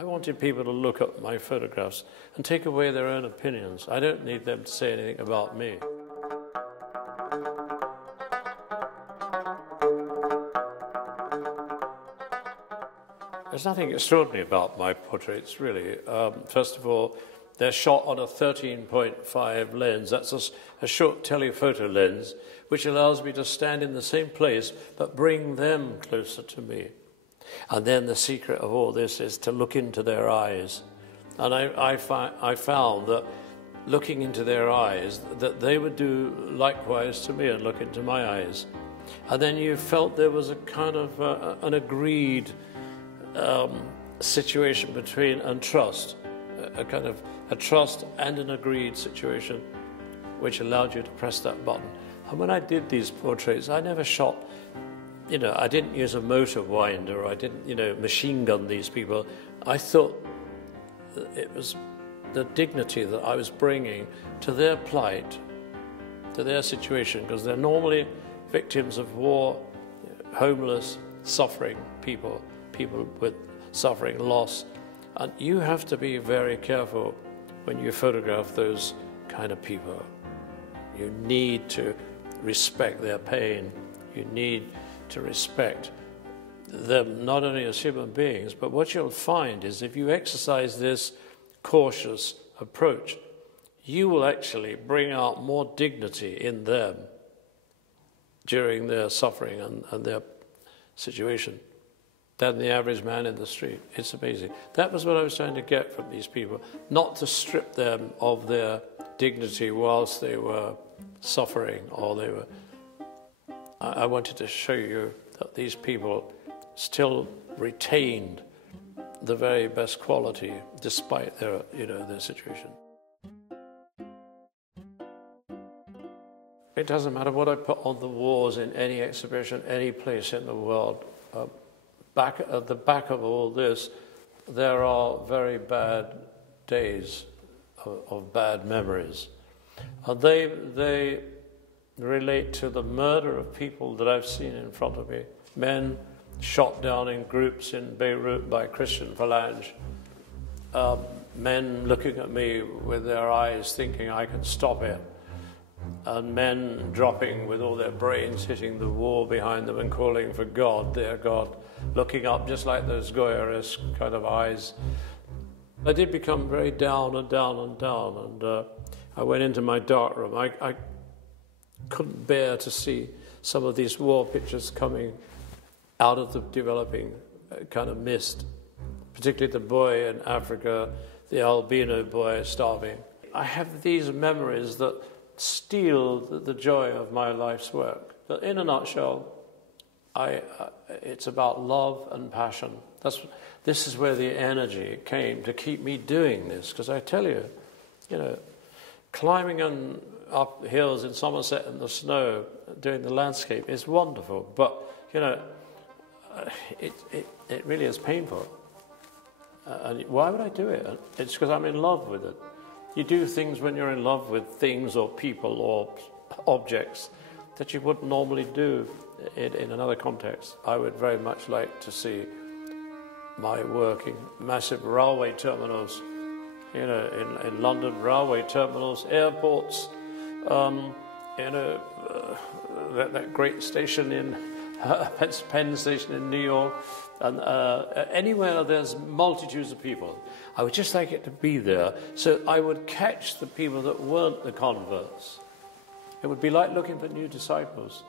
I wanted people to look at my photographs and take away their own opinions. I don't need them to say anything about me. There's nothing extraordinary about my portraits, really. First of all, they're shot on a 13.5 lens. That's a short telephoto lens, which allows me to stand in the same place, but bring them closer to me. And then the secret of all this is to look into their eyes. And I found that looking into their eyes, that they would do likewise to me and look into my eyes. And then you felt there was a kind of an agreed situation between, and trust, a kind of a trust and an agreed situation, which allowed you to press that button. And when I did these portraits, I never shot, I didn't use a motor winder, I didn't, machine gun these people. I thought it was the dignity that I was bringing to their plight, to their situation, because they're normally victims of war, homeless, suffering people with suffering, loss. And you have to be very careful when you photograph those kind of people. You need to respect their pain. You need to respect them not only as human beings, but what you'll find is if you exercise this cautious approach, you will actually bring out more dignity in them during their suffering and their situation than the average man in the street. It's amazing. That was what I was trying to get from these people, not to strip them of their dignity whilst they were suffering or they were... I wanted to show you that these people still retained the very best quality despite their, their situation. It doesn't matter what I put on the walls in any exhibition, any place in the world. At the back of all this, there are very bad days of bad memories. And they relate to the murder of people that I've seen in front of me. Men shot down in groups in Beirut by Christian phalange. Men looking at me with their eyes thinking I can stop it. And men dropping with all their brains hitting the wall behind them and calling for God, their God, looking up just like those Goya-esque kind of eyes. I did become very down and down and down, and I went into my dark room. I couldn't bear to see some of these war pictures coming out of the developing kind of mist, particularly the boy in Africa, the albino boy starving. I have these memories that steal the joy of my life's work. But in a nutshell, it's about love and passion. This is where the energy came to keep me doing this, because I tell you, climbing up hills in Somerset in the snow, doing the landscape is wonderful, but it really is painful. And why would I do it? It's because I'm in love with it. You do things when you're in love with things or people or objects that you wouldn't normally do in another context. I would very much like to see my work in massive railway terminals, in London, railway terminals, airports, that great station in Penn Station in New York, and anywhere there's multitudes of people. I would just like it to be there, so I would catch the people that weren't the converts. It would be like looking for new disciples.